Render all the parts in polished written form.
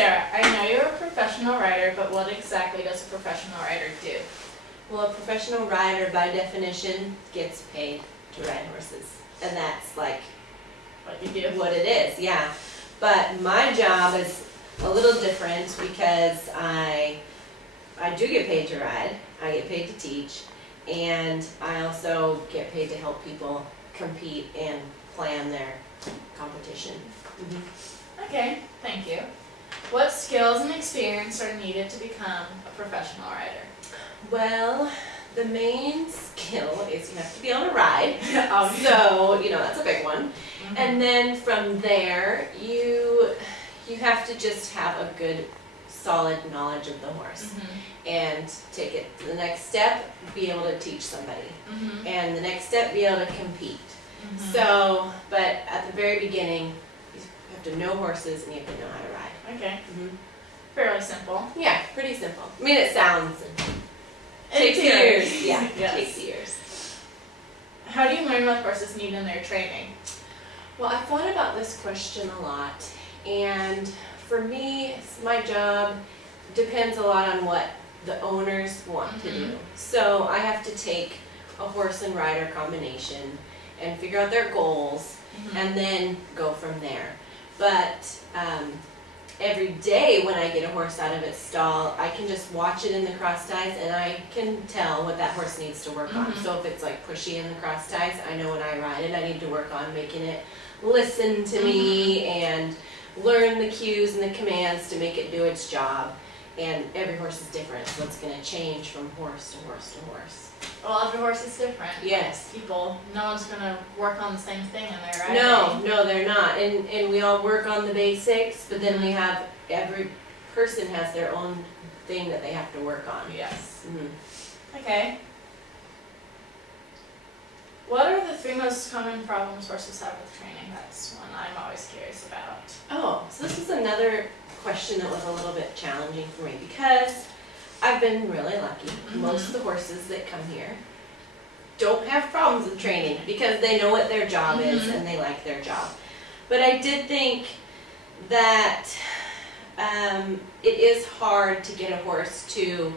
Sarah, I know you're a professional rider, but what exactly does a professional rider do? Well, a professional rider, by definition, gets paid to ride horses. And that's like What you do? what it is, yeah. But my job is a little different because I do get paid to ride, I get paid to teach, and I also get paid to help people compete and plan their competition. Okay, thank you. What skills and experience are needed to become a professional rider? Well, the main skill is you have to be on a ride. Obviously. So, that's a big one. And then from there, you have to just have a good, solid knowledge of the horse. And take it to the next step, be able to teach somebody. And the next step, be able to compete. So, but at the very beginning, you have to know horses and you have to know how to ride. Okay. Fairly simple. Yeah, pretty simple. I mean, it sounds... It takes years. Yeah, Yes. takes years. How do you learn what horses need in their training? Well, I thought about this question a lot, and for me, my job depends a lot on what the owners want to do. So I have to take a horse and rider combination and figure out their goals, and then go from there. But every day when I get a horse out of its stall, I can just watch it in the cross ties and I can tell what that horse needs to work on. So if it's like pushy in the cross ties, I know when I ride it, I need to work on making it listen to me and learn the cues and the commands to make it do its job. And every horse is different, so it's going to change from horse to horse to horse. Well, every horse is different. Yes. People, no one's going to work on the same thing in their riding. No, they're not. And we all work on the basics, but then we have, every person has their own thing that they have to work on. Yes. Okay. What are the 3 most common problems horses have with training? That's one I'm always curious about. Oh, so this is another question that was a little bit challenging for me because I've been really lucky. Most of the horses that come here don't have problems with training because they know what their job is and they like their job. But I did think that it is hard to get a horse to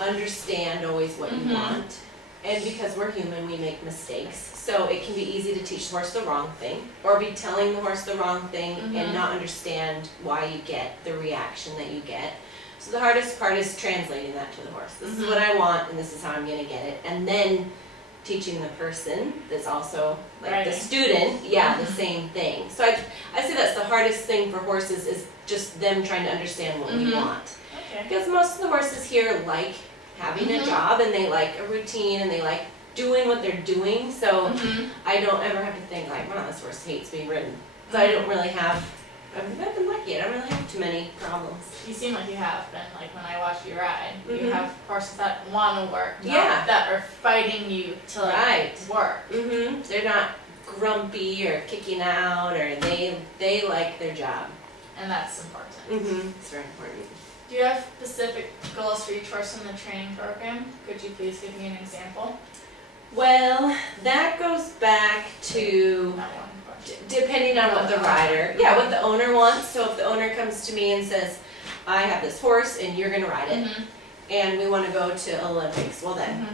understand always what you want. And because we're human, we make mistakes. So it can be easy to teach the horse the wrong thing or be telling the horse the wrong thing and not understand why you get the reaction that you get. So the hardest part is translating that to the horse. This is what I want and this is how I'm going to get it. And then teaching the person that's also like the student, the same thing. So I say that's the hardest thing for horses is just them trying to understand what we want. Because most of the horses here like having a job and they like a routine and they like doing what they're doing. So I don't ever have to think like, wow, this horse hates being ridden. So I don't really have, I've been lucky. I don't really have too many problems. You seem like you have been, like when I watch you ride. You have horses that want to work, not that are fighting you to work. They're not grumpy or kicking out or they like their job. And that's important. It's very important. Do you have specific goals for each horse in the training program? Could you please give me an example? Well, that goes back to depending on what the rider, what the owner wants. So if the owner comes to me and says, I have this horse and you're going to ride it, and we want to go to Olympics, well then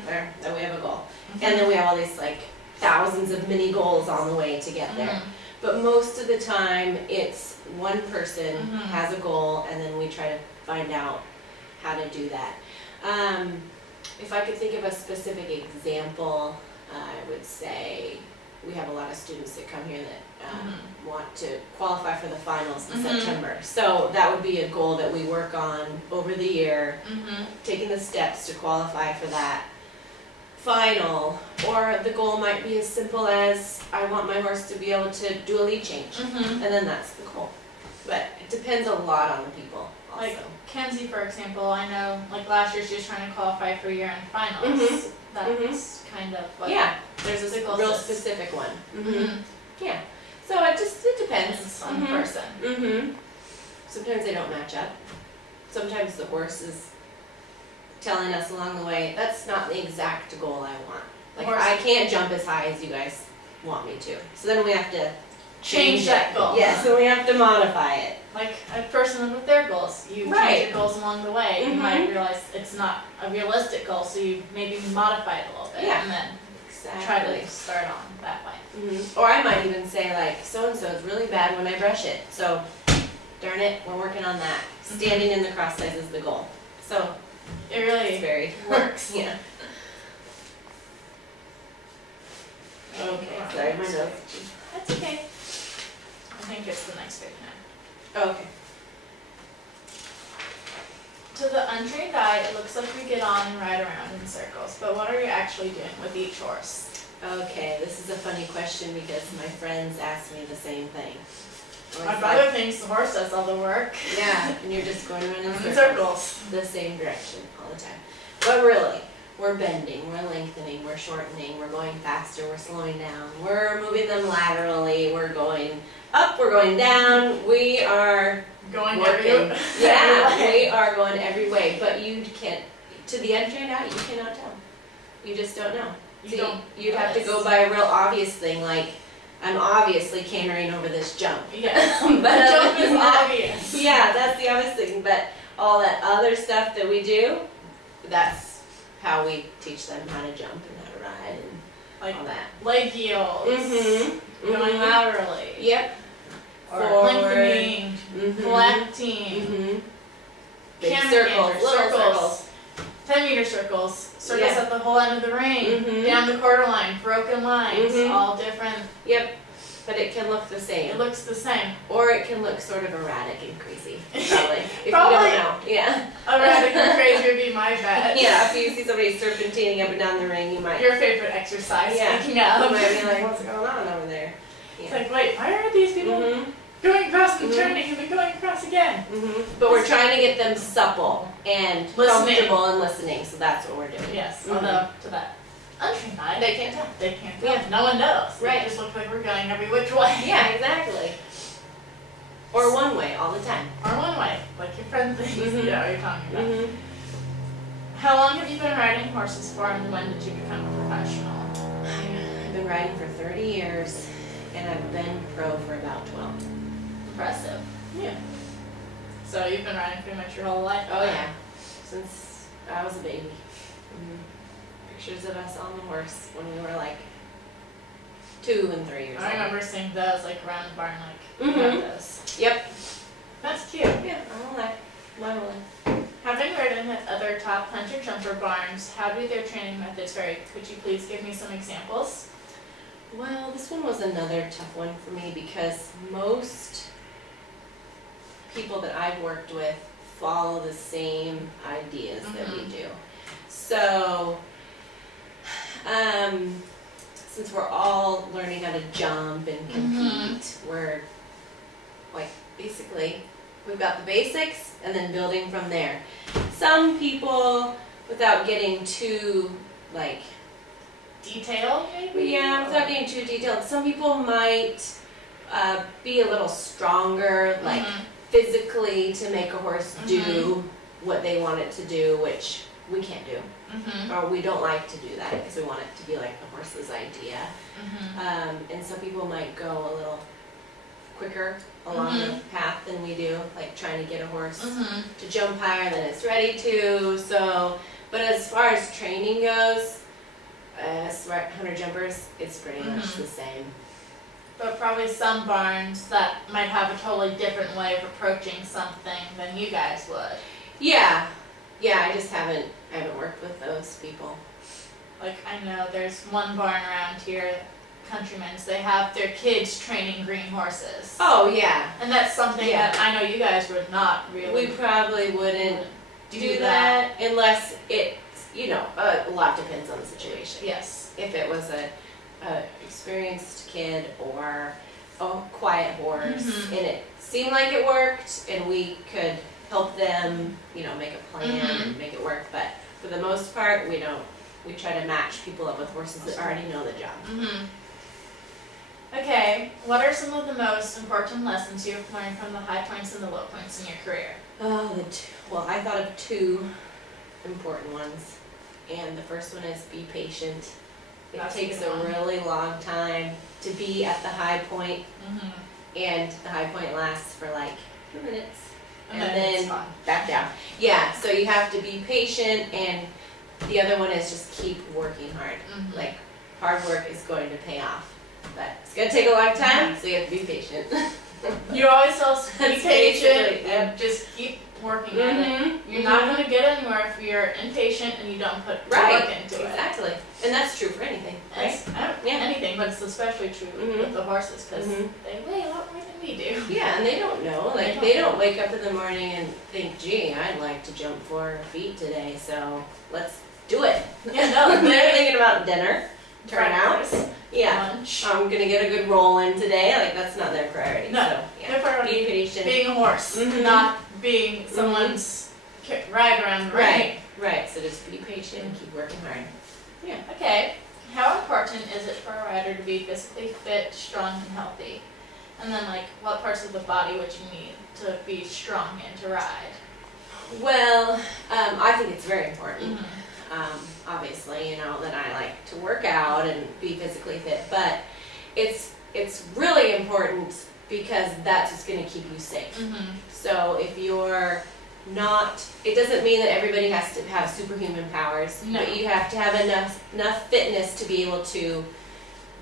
we have a goal. And then we have all these like thousands of mini goals on the way to get there. But most of the time it's one person has a goal and then we try to find out how to do that. If I could think of a specific example, I would say we have a lot of students that come here that want to qualify for the finals in September. So that would be a goal that we work on over the year, taking the steps to qualify for that final. Or the goal might be as simple as I want my horse to be able to do a lead change, and then that's the goal. But it depends a lot on the people also. Like Kenzie, for example, I know like last year she was trying to qualify for year-end finals. That's kind of like there's a real specific one. Yeah. So it depends on the person. Sometimes they don't match up. Sometimes the horse is telling us along the way, that's not the exact goal I want. Like I can't jump as high as you guys want me to. So then we have to change that goal. Yes, so we have to modify it. Like a person with their goals, you change your goals along the way. You might realize it's not a realistic goal, so you maybe modify it a little bit, and then try to start on that way. Or I might even say like, so-and-so is really bad when I brush it, so darn it, we're working on that. Standing in the cross size is the goal. So it really very works. Yeah. Okay, sorry, my notes. That's okay. I think it's the next big now. Okay. To the untrained eye, it looks like we get on and ride around in circles, but what are you actually doing with each horse? Okay, this is a funny question because my friends ask me the same thing. My brother thinks the horse does all the work. Yeah, and you're just going around in circles. The same direction all the time. But really, we're bending, we're lengthening, we're shortening, we're going faster, we're slowing down, we're moving them laterally, we're going up, we're going down, we are going working. Yeah, we are going every way, but you can't, to the untrained eye, you cannot tell. You just don't know. You'd have to go by a real obvious thing, like, I'm obviously cantering over this jump. Yes, but the jump is obvious. Yeah, that's the obvious thing, but all that other stuff that we do, that's how we teach them how to jump and how to ride and like all that. Leg heels, going laterally. Yep. Or lengthening, collecting, big circles, little circles. 10-meter circles, circles at the whole end of the ring, down the quarter line, broken lines, all different. Yep, but it can look the same. It looks the same. Or it can look sort of erratic and crazy, probably, if you Probably don't know. Yeah. Erratic and crazy would be my bet. Yeah, if you see somebody serpentining up and down the ring, you might. Your favorite exercise, speaking You of. might be like, what's going on over there? Yeah. It's like, wait, why are these people going across and turning and then going across again? But we're trying to get them supple and comfortable and listening, so that's what we're doing. Yes, although to that untrained eye, they can't tell. They can't tell. Yeah. No one knows. Right. It just looks like we're going every which way. Yeah, exactly. Or one way all the time. Or one way, like your friend thinks you know what you're talking about. How long have you been riding horses for, and when did you become a professional? I've been riding for 30 years, and I've been pro for about 12. Impressive. Yeah. So you've been riding pretty much your whole life? Oh yeah, since I was a baby. Pictures of us on the horse when we were like 2 and 3 years old. I remember seeing those like around the barn, like those. Yep. That's cute. Yeah, my whole life. My whole life. Having ridden at other top hunter jumper barns, how do their training methods vary? Could you please give me some examples? Well, this one was another tough one for me because most people that I've worked with follow the same ideas that we do. So, since we're all learning how to jump and compete, we're like basically we've got the basics and then building from there. Some people, without getting too like detailed, maybe? Yeah, without getting too detailed, some people might be a little stronger, like physically, to make a horse do what they want it to do, which we can't do. Or we don't like to do that because we want it to be like the horse's idea. And some people might go a little quicker along the path than we do, like trying to get a horse to jump higher than it's ready to. So, but as far as training goes, hunter jumpers, it's pretty much the same. But probably some barns that might have a totally different way of approaching something than you guys would. Yeah, I just haven't worked with those people. Like I know there's one barn around here, Countryman's, they have their kids training green horses. Oh yeah. And that's something that I know you guys would not really. We probably wouldn't do that unless it's, you know, a lot depends on the situation. Yes. If it was a experienced kid or a quiet horse and it seemed like it worked and we could help them, you know, make a plan and make it work, but for the most part we don't. We try to match people up with horses that already know the job. Okay, what are some of the most important lessons you've learned from the high points and the low points in your career? Well, I thought of 2 important ones, and the first one is be patient It takes a really long time to be at the high point, and the high point lasts for like 2 minutes, and then back down. Yeah, so you have to be patient, and the other one is just keep working hard. Like, hard work is going to pay off, but it's going to take a long time, so you have to be patient. You always tell us be patient and just keep working at it. You're not going to get anywhere if you're impatient and you don't put work into it. Exactly. And that's true for anything, right? Anything, but it's especially true with the horses, because they weigh a lot more than we do. Yeah, and they don't know. Like, they don't wake up in the morning and think, gee, I'd like to jump 4 feet today, so let's do it. Yeah, no, they're thinking about dinner, turnouts, lunch. I'm going to get a good roll in today. Like, that's not their priority. No, so, their priority is being a horse, not being someone's ride around the ring. Right, so just be patient and keep working hard. Yeah. Okay, how important is it for a rider to be physically fit, strong, and healthy? And then, like, what parts of the body would you need to be strong and to ride? Well, I think it's very important. Obviously, you know, that I like to work out and be physically fit, but it's really important because that's what's going to keep you safe. So if you're not, it doesn't mean that everybody has to have superhuman powers, but you have to have enough fitness to be able to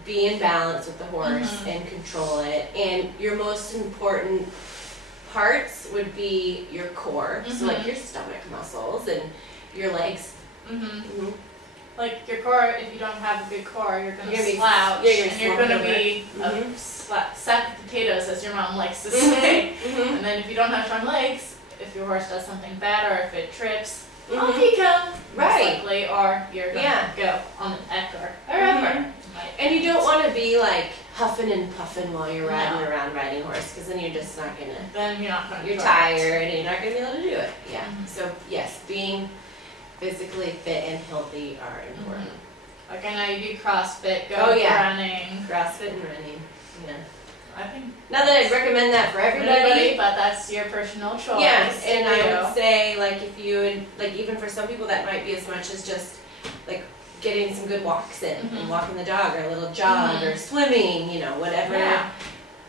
be in balance with the horse and control it. And your most important parts would be your core, so like your stomach muscles and your legs. Like your core, if you don't have a good core, you're going to slouch, and you're going to be a sack of potatoes, as your mom likes to say. And then if you don't have strong legs, if your horse does something bad or if it trips, off you come, most likely, or you're going to go on an eck or wherever. And you don't want to be like huffing and puffing while you're riding around riding horse, because then you're just not going to. Then you're not going to. You're tired and you're not going to be able to do it. Yeah. So yes, being physically fit and healthy are important. Like I know you do CrossFit, running. CrossFit and running. Yeah. I think not that I'd recommend that for everybody, but that's your personal choice. Yes, and I would say, like, if you would, like, even for some people that might be as much as just like getting some good walks in and walking the dog or a little jog or swimming, you know, whatever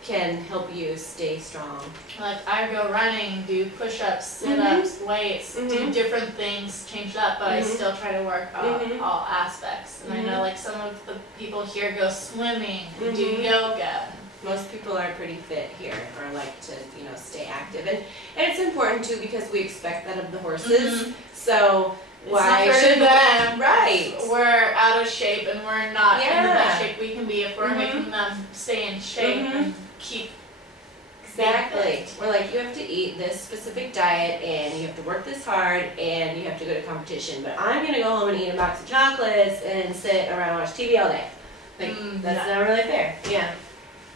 can help you stay strong. Like I go running, do push-ups, sit-ups, weights, do different things, change it up, but I still try to work on all aspects. And I know like some of the people here go swimming and do yoga. Most people are pretty fit here, or like to, you know, stay active, and it's important too because we expect that of the horses. So why should them? Right. We're out of shape, and we're not in the best shape we can be if we're making them stay in shape and keep. Exactly. We're like, you have to eat this specific diet, and you have to work this hard, and you have to go to competition. But I'm gonna go home and eat a box of chocolates and sit around and watch TV all day. Like that's not really fair. Yeah.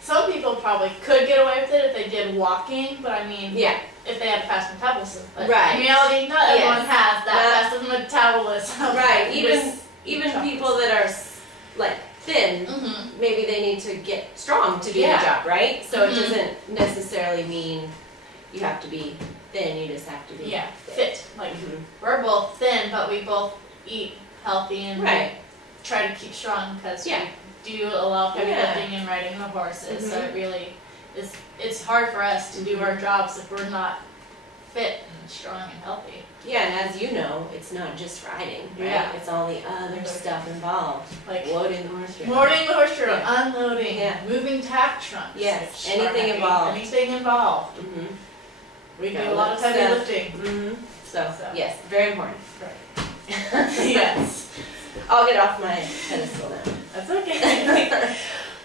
Some people probably could get away with it if they did walking, but I mean, if they had a fast metabolism. But in reality, not everyone has that fast of metabolism. Right. Even people that are like thin, maybe they need to get strong to do the job, right? So it doesn't necessarily mean you have to be thin. You just have to be fit. Like we're both thin, but we both eat healthy and we try to keep strong because we do a lot of heavy lifting and riding the horses. So it really is. It's hard for us to do our jobs if we're not fit and strong and healthy. Yeah, and as you know, it's not just riding, right? Yeah. It's all the other stuff involved, like loading the horse trailer. Loading the horse trailer, unloading, moving tack trunks. Yes, anything involved. Anything involved. We do a lot of heavy lifting. So yes, very important. Right. Yes. I'll get off my pedestal now. That's okay.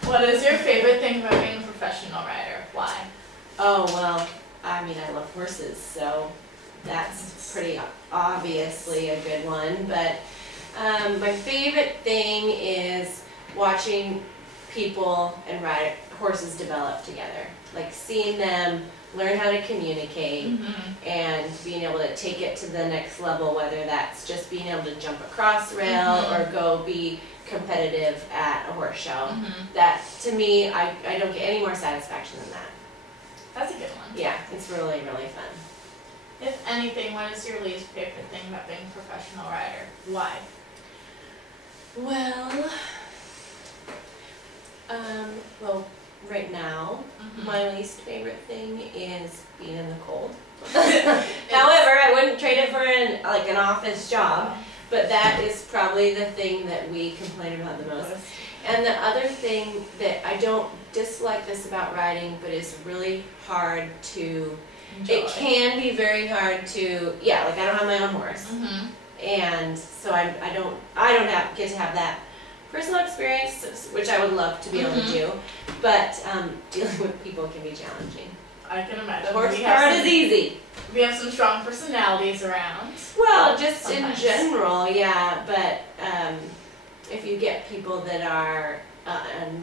What is your favorite thing about being a professional rider? Why? Oh, well, I mean, I love horses, so that's pretty obviously a good one. But my favorite thing is watching people and horses develop together. Like seeing them learn how to communicate and being able to take it to the next level, whether that's just being able to jump across rail or go be competitive at a horse show. That, to me, I don't get any more satisfaction than that. That's a good one. Yeah, it's really, really fun. If anything, what is your least favorite thing about being a professional rider? Why? Well, Well, right now, my least favorite thing is being in the cold. However, I wouldn't trade it for an office job, but that is probably the thing that we complain about the most. And the other thing that I don't dislike this about riding, but is really hard to enjoy. It can be very hard to, like I don't have my own horse, and so I don't get to have that personal experience, which I would love to be able to do, but dealing with people can be challenging. I can imagine. The horse part is easy. We have some strong personalities around. Well, just sometimes. In general, yeah, but if you get people that are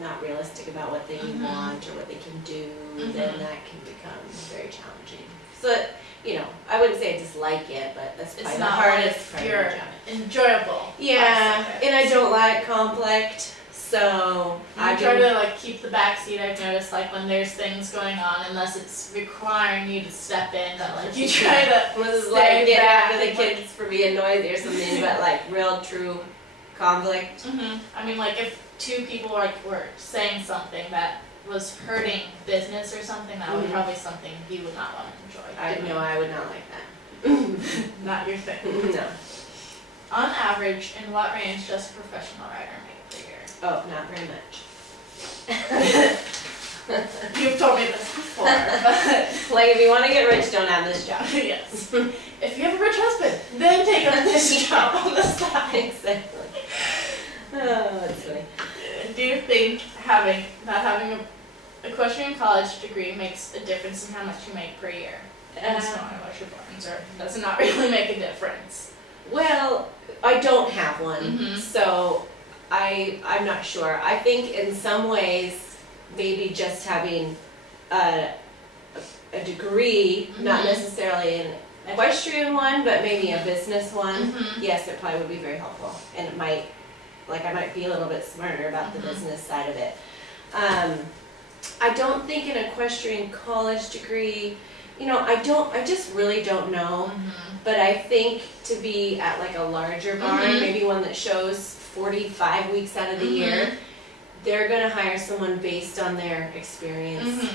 not realistic about what they want or what they can do, then that can become very challenging. So, I wouldn't say I dislike it, but that's probably the hardest part of the job. Enjoyable. Yeah, and I don't like conflict, so I try to keep the back seat. I've noticed when there's things going on, unless it's requiring you to step in, that you try to get after the kids for being noisy or something, but real true conflict. I mean, if two people were saying something that was hurting business or something, that would be probably something you would not want to enjoy. I would not like that. Not your thing. No. On average, in what range does a professional rider make per year? Oh, not very much. You've told me this before, but if you want to get rich, don't have this job. Yes. If you have a rich husband, then take on this job on the side. Exactly. Oh, that's funny. Do you think having an equestrian college degree makes a difference in how much you make per year? And or does it not really make a difference? Well, I don't have one, so I'm not sure. I think in some ways, maybe just having a degree, not necessarily an equestrian one, but maybe a business one, yes, it probably would be very helpful. And it might, I might be a little bit smarter about the business side of it. I don't think an equestrian college degree, I just really don't know. But I think to be at a larger barn, maybe one that shows 45 weeks out of the year, they're going to hire someone based on their experience,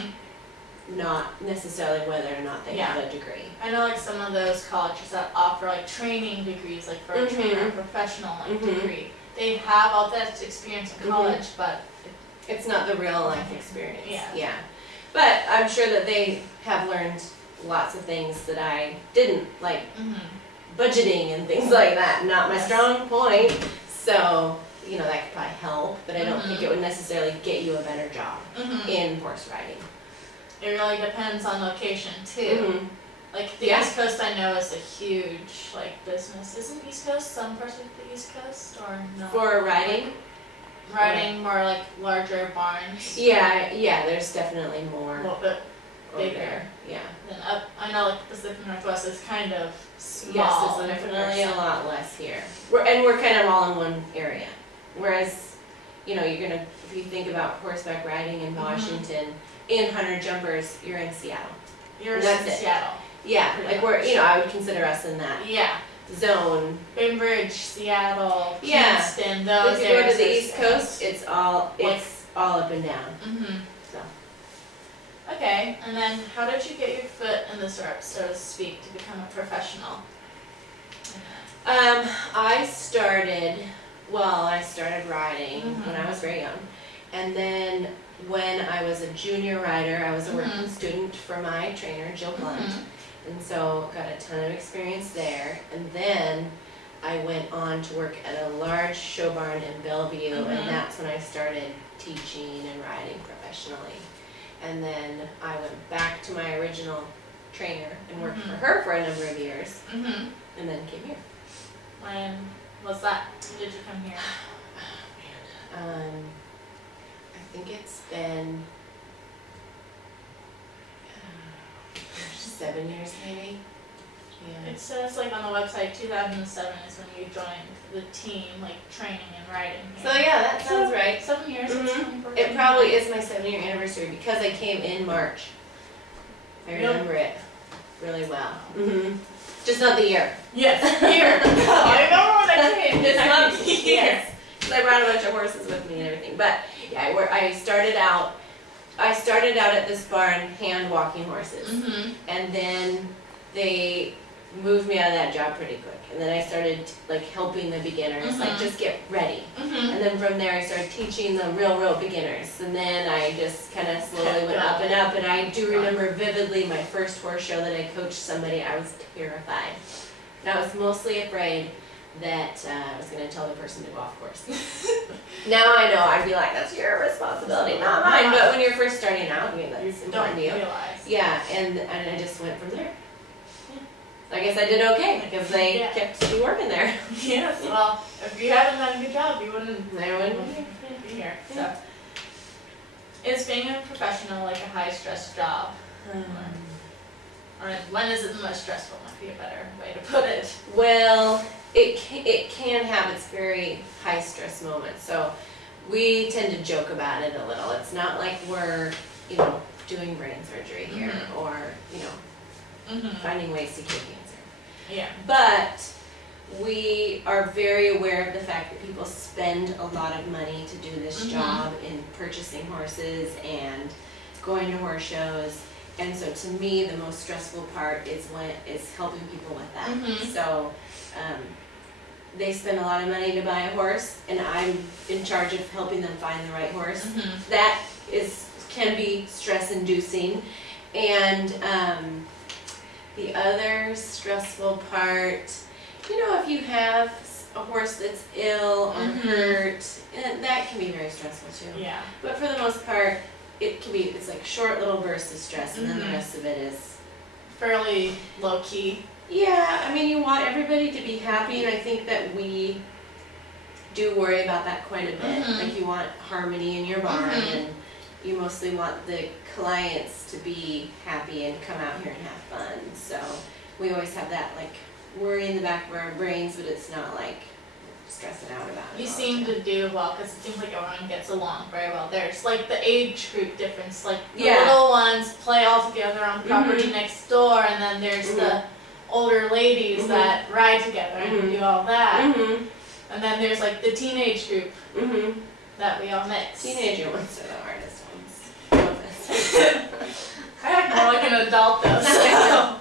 not necessarily whether or not they have a degree. I know some of those colleges that offer training degrees, for a trainer, professional degree. They have all that experience in college, but it's not the real life experience. Yeah. But I'm sure that they have learned lots of things that I didn't, budgeting and things like that. Not my strong point. So, that could probably help, but I don't think it would necessarily get you a better job in horse riding. It really depends on location too. The East Coast, I know, is a huge business. Isn't East Coast some parts of the East Coast or no? For riding? Riding more larger barns. Yeah, there's definitely more. A little bit bigger. There. Yeah. Then up, I know the Pacific Northwest is kind of small. Yes, it's definitely a lot less here. We're kind of all in one area. Whereas, if you think about horseback riding in Washington, in hunter jumpers, you're in Seattle. You're in Seattle. Yeah, I would consider us in that zone. Bainbridge, Seattle, Kingston, those areas. If you go to the East Coast, it's all up and down. So. Okay, and then how did you get your foot in the stirrups, so to speak, to become a professional? I started riding when I was very young, and then when I was a junior rider, I was a working student for my trainer, Jill Blunt, and so got a ton of experience there. And then I went on to work at a large show barn in Bellevue, and that's when I started teaching and riding professionally. And then I went back to my original trainer and worked for her for a number of years, and then came here. When was that? When did you come here? Oh, man. I think it's been 7 years maybe. Yeah. It says on the website 2007 is when you joined the team, training and riding here. So yeah, that sounds right. 7 years. It probably is my 7-year anniversary because I came in March. I remember it really well. Just not the year. Yes, year. I remember when I came. Just not the year. Because I brought a bunch of horses with me and everything. But yeah, I I started out at this barn hand walking horses, and then they moved me out of that job pretty quick. And then I started like helping the beginners, like just get ready. And then from there I started teaching the real beginners. And then I just kind of slowly went up and up. And I do remember vividly my first horse show that I coached somebody. I was terrified. And I was mostly afraid that I was going to tell the person to go off course. Now I know, I'd be like, that's your responsibility, not mine. But when you're first starting out, I mean, that's important to you. Yeah, and I just went from there. I guess I did okay because they kept me working there. Yes, well, if you hadn't done a good job, you wouldn't be here. So, is being a professional like a high-stress job? Or when is it the most stressful? Might be a better way to put it. Well, it can have its very high-stress moments. So we tend to joke about it a little. It's not like we're, doing brain surgery here or, finding ways to cure cancer. Yeah. But we are very aware of the fact that people spend a lot of money to do this job in purchasing horses and going to horse shows. And so to me, the most stressful part is helping people with that. So they spend a lot of money to buy a horse, and I'm in charge of helping them find the right horse. That can be stress-inducing. And the other stressful part, if you have a horse that's ill or hurt, that can be very stressful too. Yeah. But for the most part, it's like short little bursts of stress, and then the rest of it is fairly low key. Yeah, I mean, you want everybody to be happy, and I think that we do worry about that quite a bit. Like, you want harmony in your barn, and you mostly want the clients to be happy and come out here and have fun. So we always have that like worry in the back of our brains, but it's not like stressing out about it. You seem to do well because it seems like everyone gets along very well. There's like the age group difference, like the little ones play all together on property next door, and then there's the older ladies that ride together and do all that. And then there's like the teenage group that we all mix. Teenager ones are the hardest ones. I act more like an adult though. So.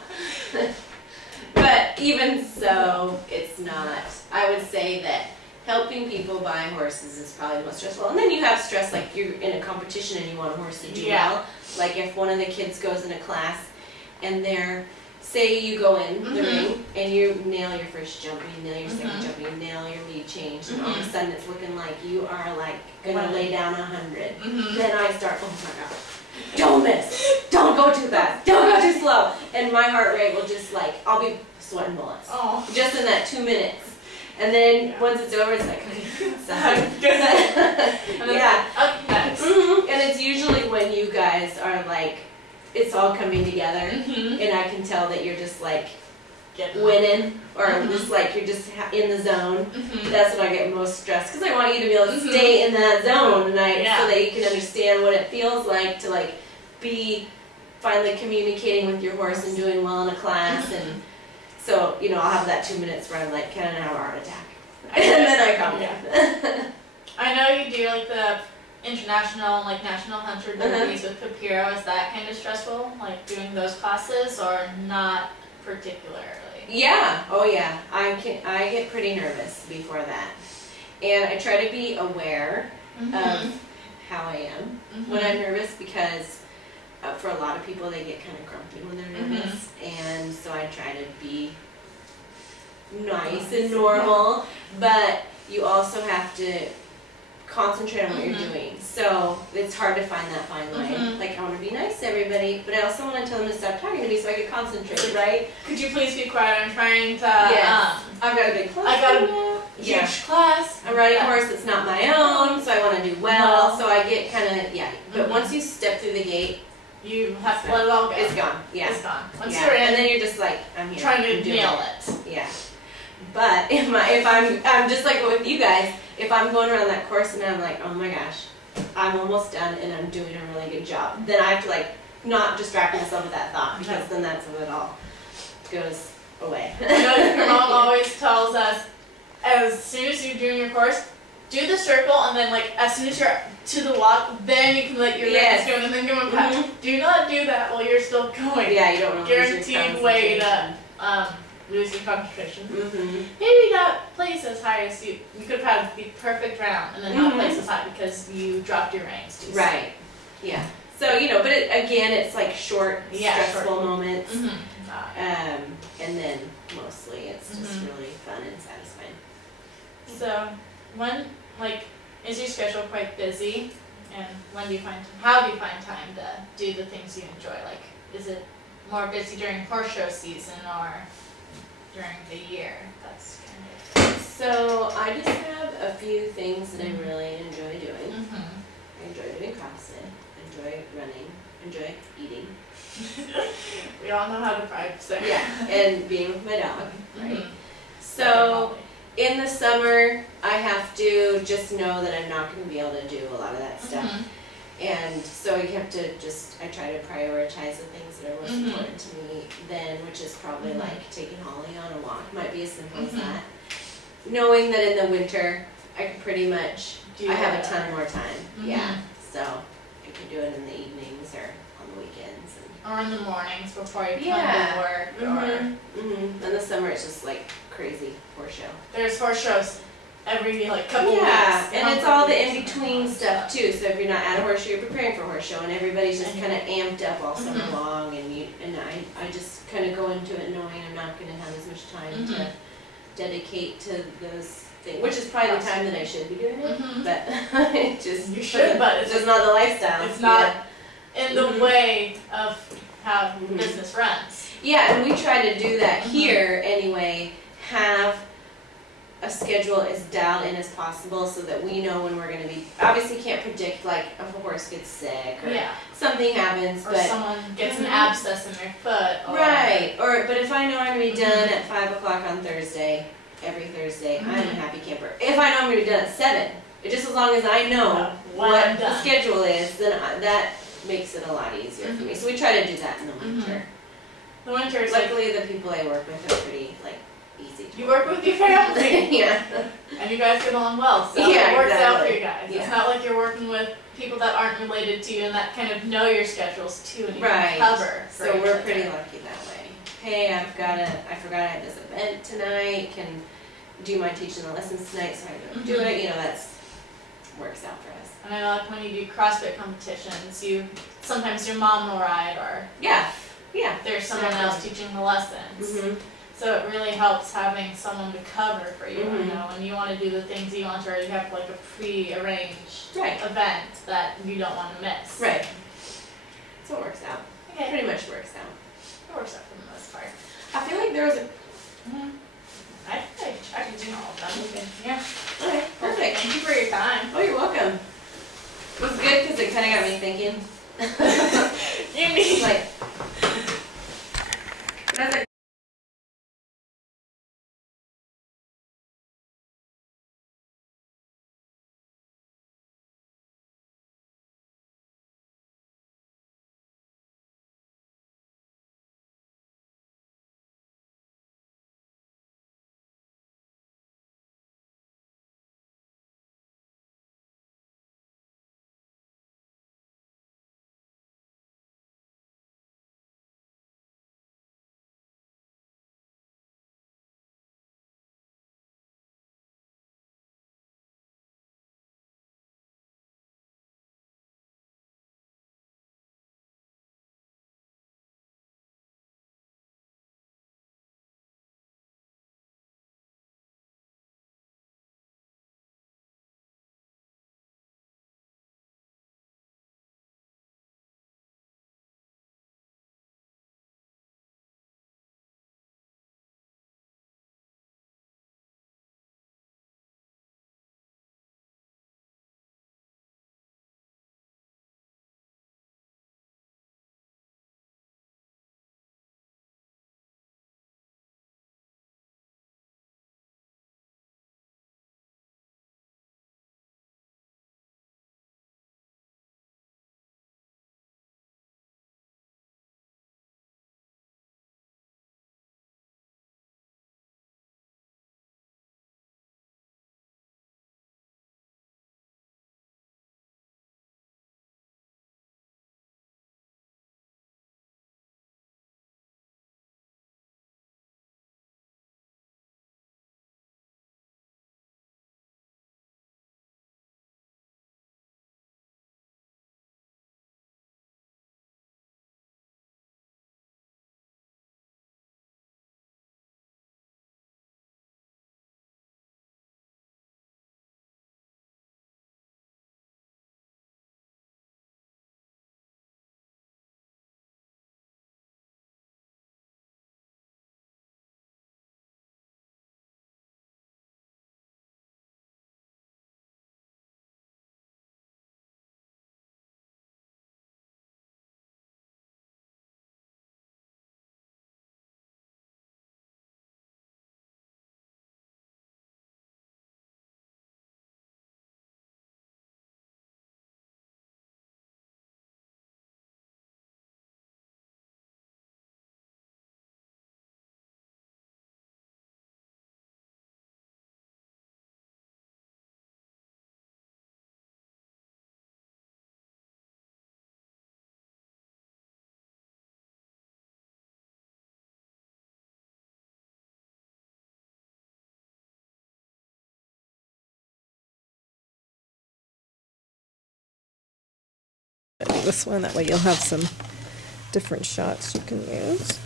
But even so, it's not. I would say that helping people buy horses is probably the most stressful. And then you have stress, like you're in a competition and you want a horse to do well. Like if one of the kids goes in a class and say you go in the ring and you nail your first jump, and you nail your second jump, and you nail your lead change, and all of a sudden it's looking like you are like gonna lay down 100. Then I start, oh my god, don't miss, don't go too fast, don't go too slow, and my heart rate will just like, I'll be sweating bullets just in that 2 minutes. And then once it's over, it's like, and it's usually when you guys are like, it's all coming together, and I can tell that you're just like winning, or just like you're just in the zone. That's when I get most stressed, because I want you to be able to stay in that zone tonight, so that you can understand what it feels like to like be finally communicating with your horse and doing well in a class. And so I'll have that 2 minutes where I'm like, can I have a heart attack? And then I calm down. I know you do like the international, like national hunter derbies with Papiro. Is that kind of stressful, like doing those classes, or not particularly? Yeah. Oh yeah. I get pretty nervous before that, and I try to be aware of how I am when I'm nervous, because for a lot of people they get kind of grumpy when they're nervous, and so I try to be nice and normal, but you also have to concentrate on what you're doing. So it's hard to find that fine line. Like, I want to be nice to everybody, but I also want to tell them to stop talking to me so I can concentrate, right? Could you please be quiet? I'm trying to... Yes. I've got a big class. I got a huge class. I'm riding a horse that's not my own, so I want to do well. So I get kind of, But once you step through the gate, you have to let it all go. It's gone. Yeah. It's gone. Once you're in, and then you're just like, I'm here. Trying to nail it. Yeah. But if I'm just like with you guys, if I'm going around that course and I'm like, oh my gosh, I'm almost done and I'm doing a really good job, then I have to like not distract myself with that thought, because then that's when it all goes away. I know your mom always tells us, as soon as you're doing your course, do the circle, and then like as soon as you're to the walk, then you can let your reins go and then give them a pat. Do not do that while you're still going. Yeah, you don't want to guaranteed way to lose your concentration. Maybe not place as high as you could have had the perfect round, and then not place as high because you dropped your reins too soon. Right. Yeah. So but again, it's like short, stressful moments, and then mostly it's just really fun and satisfying. So, is your schedule quite busy? And how do you find time to do the things you enjoy? Like, is it more busy during horse show season or during the year? That's kind of. So I just have a few things that I really enjoy doing. I enjoy doing CrossFit. Enjoy running. Enjoy eating. We all know how to practice there. Yeah, and being with my dog, right? So. In the summer, I have to just know that I'm not going to be able to do a lot of that stuff. And so you have to I try to prioritize the things that are most important to me then, which is probably like taking Holly on a walk. Might be as simple as that. Knowing that in the winter, I can pretty much, I have a ton more time. Yeah, so I can do it in the evenings or on the weekends. Or in the mornings before you come to work. In the summer, it's just like crazy horse show. There's horse shows every couple weeks. And it's all the in-between stuff too. So if you're not at a horse show, you're preparing for a horse show, and everybody's just kind of amped up all summer long. And I just kind of go into it knowing I'm not going to have as much time to dedicate to those things, which is probably the time that I should be doing it. But it just you should, but it's just not the lifestyle. It's not in the way of how business runs. Yeah, and we try to do that here anyway. Have a schedule as dialed in as possible so that we know when we're going to be. Obviously, can't predict like if a horse gets sick or something happens, or someone gets an abscess in their foot. But if I know I'm going to be done at 5 o'clock on Thursday, every Thursday, I'm a happy camper. If I know I'm going to be done at 7, just as long as I know what the schedule is, then that makes it a lot easier for me. So we try to do that in the winter. The winter is luckily the people I work with are pretty easy. You work with your family. And you guys get along well, so it works out for you guys. It's not like you're working with people that aren't related to you and that kind of know your schedules too, and you can cover. So we're pretty lucky that way. Hey, I forgot I had this event tonight. Do you mind teaching the lessons tonight? So I go do it. That's works out for us. And I know when you do CrossFit competitions, sometimes your mom will ride, or there's someone else teaching the lessons. So it really helps having someone to cover for you. When you want to do the things you want to, or you have like a pre-arranged event that you don't want to miss. Right. So it works out. Okay. Pretty much works out. It works out for the most part. I feel like there was a. I can do all of them. Yeah. Okay. Perfect. Thank you for your time. Oh, you're welcome. It was good because it kind of got me thinking. You mean like. this one. That way you'll have some different shots you can use.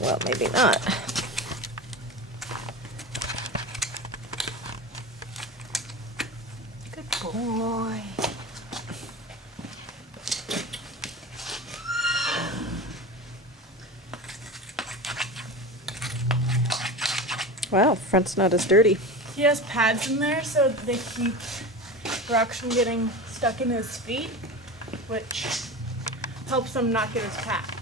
Well, maybe not. Good boy. Wow, front's not as dirty. He has pads in there so they keep rocks from getting stuck in his feet, which helps him not get as packed.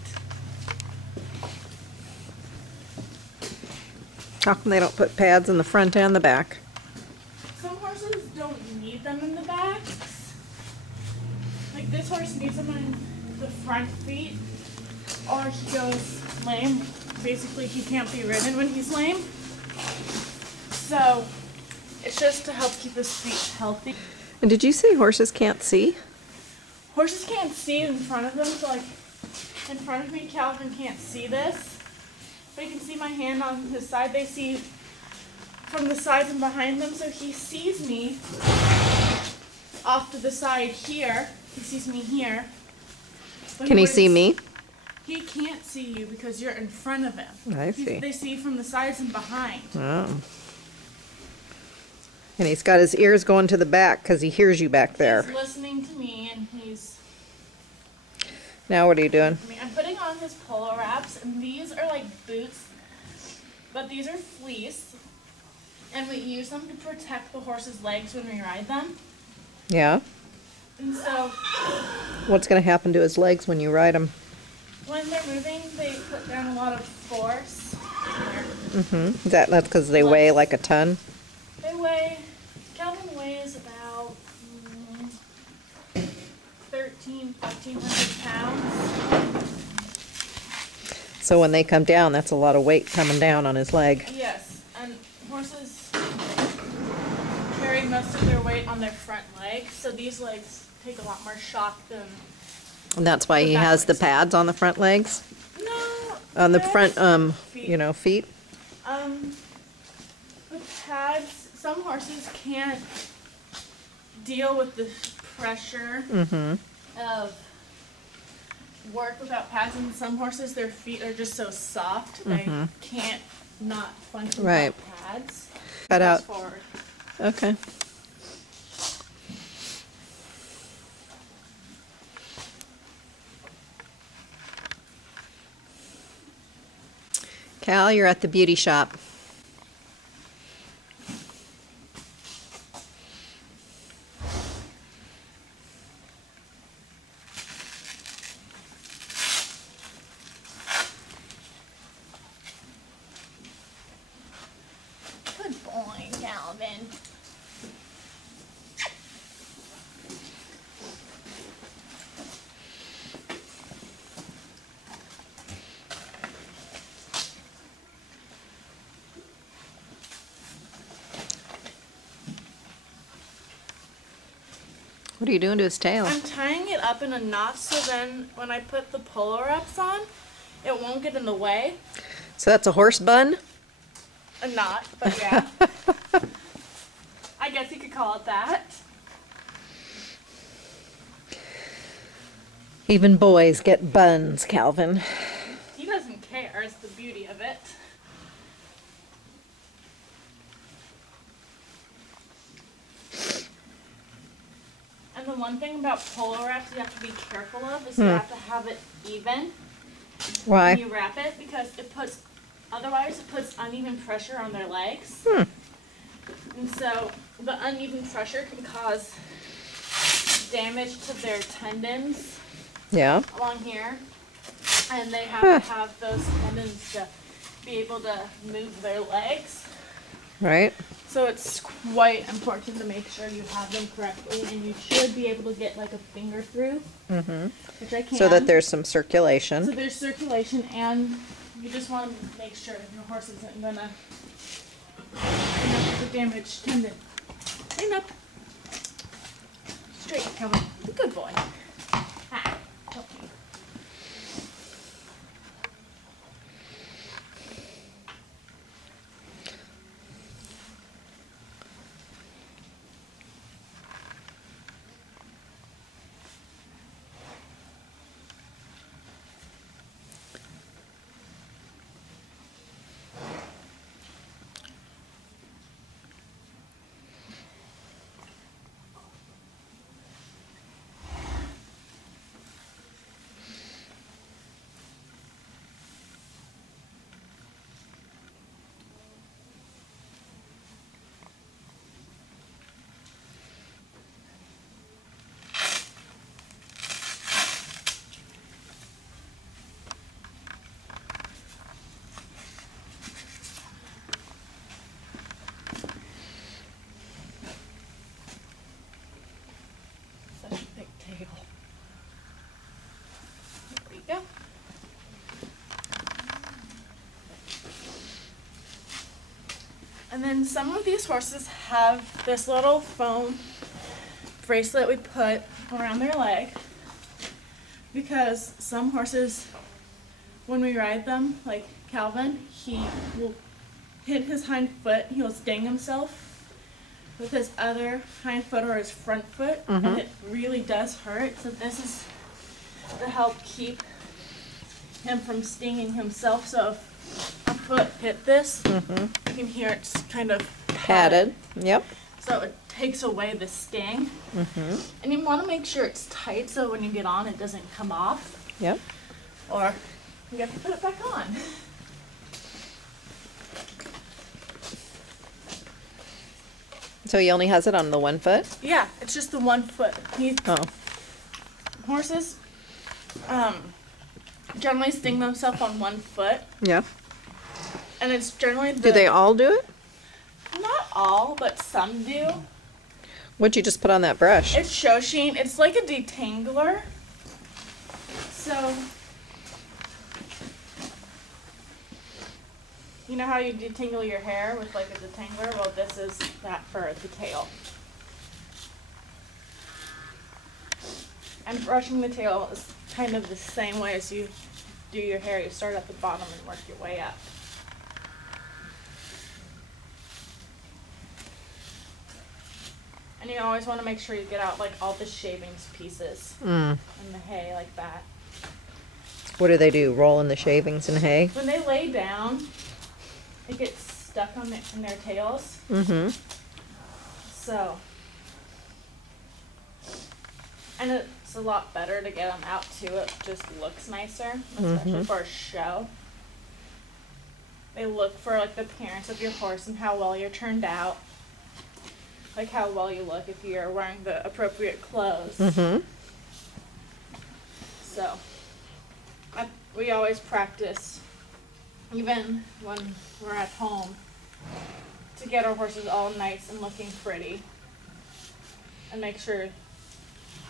How come they don't put pads in the front and the back? Some horses don't need them in the backs. Like this horse needs them in the front feet, or he goes lame. Basically, he can't be ridden when he's lame. So it's just to help keep his feet healthy. And did you say horses can't see? Horses can't see in front of them, so like in front of me, Calvin can't see this. But he can see my hand on his side. They see from the sides and behind them, so he sees me off to the side here. He sees me here. But Can he see me? He can't see you because you're in front of him. I see. They see from the sides and behind. Oh. And he's got his ears going to the back because he hears you back there. He's listening to me, and he's... Now what are you doing? I'm putting on his polo wraps, and these are like boots, but these are fleece, and we use them to protect the horse's legs when we ride them. Yeah? And so... What's going to happen to his legs when you ride him? When they're moving, they put down a lot of force. Mm-hmm. That's because they weigh like a ton? They weigh... Calvin weighs about 1,300 pounds. So when they come down, that's a lot of weight coming down on his leg. Yes, and horses carry most of their weight on their front legs, so these legs take a lot more shock than... And that's why he has the pads on the front legs? No. On the front, feet. you know, feet? The pads, some horses can't deal with the pressure of work without pads, and some horses, their feet are just so soft, they can't not function without pads. Cut out. Forward. Okay. Cal, you're at the beauty shop. Good boy, Calvin. What are you doing to his tail? I'm tying it up in a knot so then when I put the polo wraps on, it won't get in the way. So that's a horse bun? A knot, but yeah. I guess you could call it that. Even boys get buns, Calvin. He doesn't care, it's the beauty of it. And the one thing about polo wraps you have to be careful of is you have to have it even Why? when you wrap it, because otherwise it puts uneven pressure on their legs. And so the uneven pressure can cause damage to their tendons Yeah. along here. And they have to have those tendons to be able to move their legs. Right. So it's quite important to make sure you have them correctly, and you should be able to get like a finger through, which I can. So that there's some circulation. So there's circulation, and you just want to make sure your horse isn't gonna have a damaged tendon. Stand up. Straight, Calvin. Good boy. Ah, help you. And then some of these horses have this little foam bracelet we put around their leg, because some horses, when we ride them, like Calvin, he will hit his hind foot, he'll sting himself with his other hind foot or his front foot, and it really does hurt. So this is to help keep him from stinging himself. So if a foot hit this, you can hear it's kind of Padded. Yep. So it takes away the sting. And you want to make sure it's tight so when you get on it doesn't come off. Yep. Or you have to put it back on. So he only has it on the one foot? Yeah, it's just the one foot. Horses generally sting themselves on one foot. Yeah. And it's generally Do they all do it? Not all, but some do. What'd you just put on that brush? It's show sheen. It's like a detangler. So, you know how you detangle your hair with like a detangler? Well, this is that for the tail. And brushing the tail is kind of the same way as you do your hair. You start at the bottom and work your way up. And you always want to make sure you get out like all the shavings pieces and the hay like that. What do they do? Roll in the shavings and hay? When they lay down, it gets stuck on in their tails. So, and it's a lot better to get them out too. It just looks nicer, especially for a show. They look for like the appearance of your horse and how well you're turned out. Like how well you look if you're wearing the appropriate clothes. So, we always practice, even when we're at home, to get our horses all nice and looking pretty. And make sure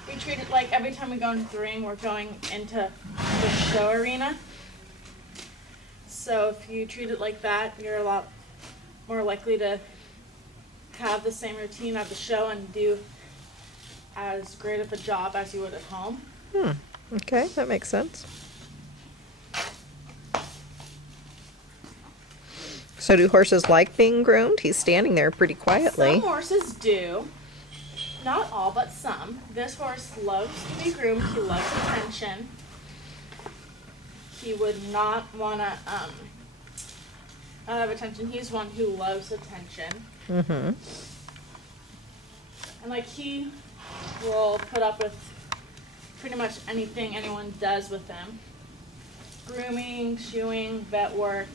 we treat it like every time we go into the ring, we're going into the show arena. So if you treat it like that, you're a lot more likely to have the same routine at the show and do as great of a job as you would at home. Okay, that makes sense. So do horses like being groomed? He's standing there pretty quietly. Some horses do. Not all, but some. This horse loves to be groomed. He loves attention. He would not want to have attention. He's one who loves attention. And like he will put up with pretty much anything anyone does with him. Grooming, shoeing, vet work,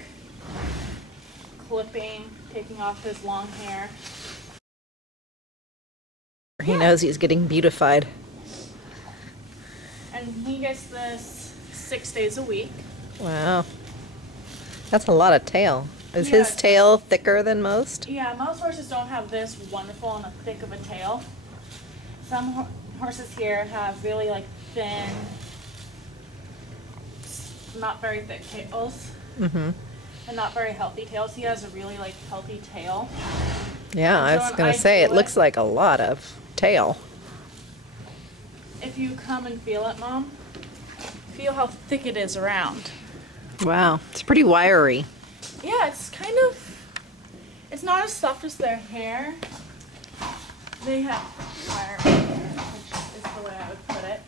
clipping, taking off his long hair. He knows he's getting beautified. And he gets this 6 days a week. Wow. That's a lot of tail. Is his tail thicker than most? Yeah, most horses don't have this wonderful and thick of a tail. Some horses here have really like thin, not very thick tails. And not very healthy tails. He has a really like healthy tail. Yeah, I was going to say, it looks like a lot of tail. If you come and feel it, Mom, feel how thick it is around. Wow, it's pretty wiry. Yeah, it's kind of, it's not as soft as their hair. They have wire hair, which is the way I would put it.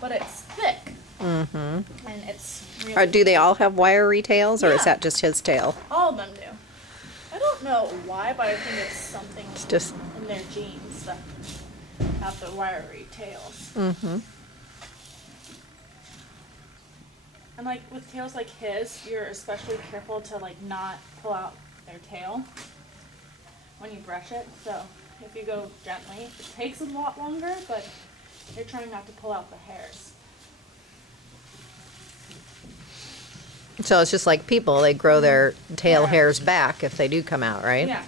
But it's thick. And it's really Do they all have wiry tails, or is that just his tail? all of them do. I don't know why, but I think it's something Just in their genes that have the wiry tails. And like with tails like his, you're especially careful to like not pull out their tail when you brush it. So if you go gently, it takes a lot longer, but you're trying not to pull out the hairs. So it's just like people, they grow their tail hairs back if they do come out, right? Yeah.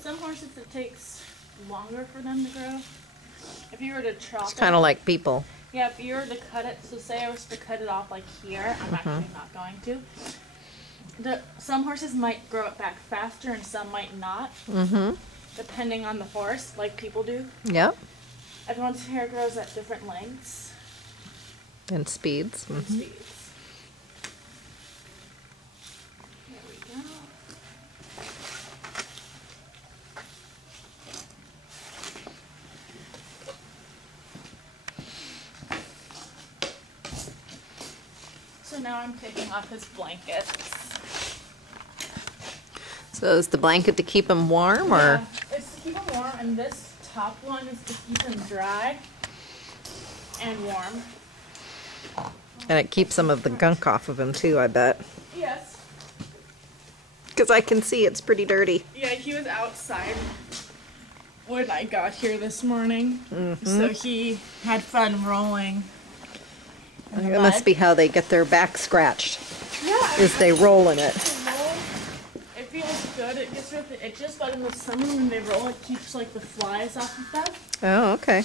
Some horses it takes longer for them to grow. If you were to chop It's kind of like people. Yeah, if you were to cut it, so say I was to cut it off like here, I'm actually not going to. Some horses might grow it back faster and some might not, depending on the horse, like people do. Yep. Everyone's hair grows at different lengths. And speeds. And speeds. There we go. So now I'm taking off his blankets. So is the blanket to keep him warm, or? Yeah, it's to keep him warm, and this top one is to keep him dry and warm. And it keeps some of the gunk off of him too, I bet. Yes. Because I can see it's pretty dirty. Yeah, he was outside when I got here this morning, so he had fun rolling. It must be how they get their back scratched, Yeah. is they roll in it. It feels good. It gets rid of the itches, but in the summer when they roll, it keeps like the flies off of them. Oh, okay.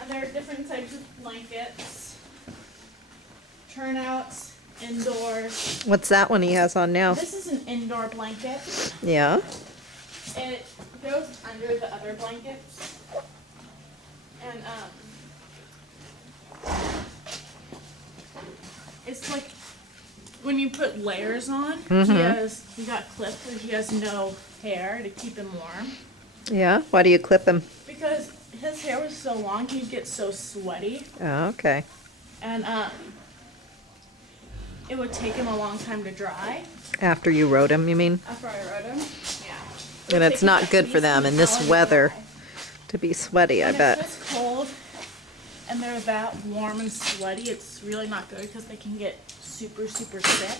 And there are different types of blankets, turnouts, indoors. What's that one he has on now? This is an indoor blanket. Yeah. It goes under the other blankets. And it's like when you put layers on, he got clipped and he has no hair to keep him warm. Yeah? Why do you clip him? Because his hair was so long, he'd get so sweaty. Oh, okay. And it would take him a long time to dry. After you rode him, you mean? After I rode him, yeah. And it's not good for them in this weather to be sweaty, I bet. If it's cold and they're that warm and sweaty, it's really not good because they can get super, super sick.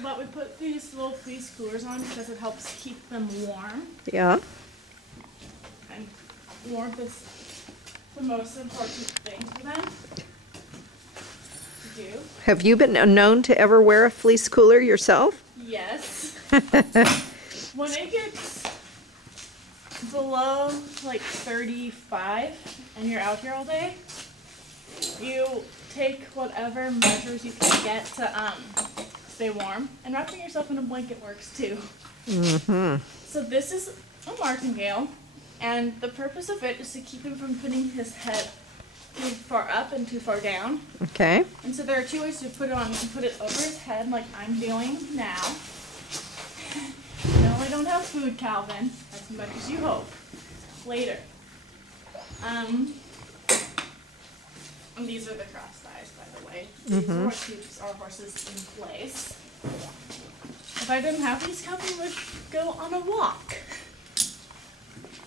But we put these little fleece coolers on because it helps keep them warm. Yeah. And warmth is the most important thing for them to do. Have you been known to ever wear a fleece cooler yourself? Yes. When it gets below like 35 and you're out here all day, you take whatever measures you can get to stay warm, and wrapping yourself in a blanket works too. So this is a martingale, and the purpose of it is to keep him from putting his head too far up and too far down. Okay. And so there are two ways to put it on. You can put it over his head like I'm doing now. No, I don't have food, Calvin, as much as you hope. Later. And these are the cross ties, by the way. These are what keeps our horses in place. If I didn't have these, Calvin would go on a walk.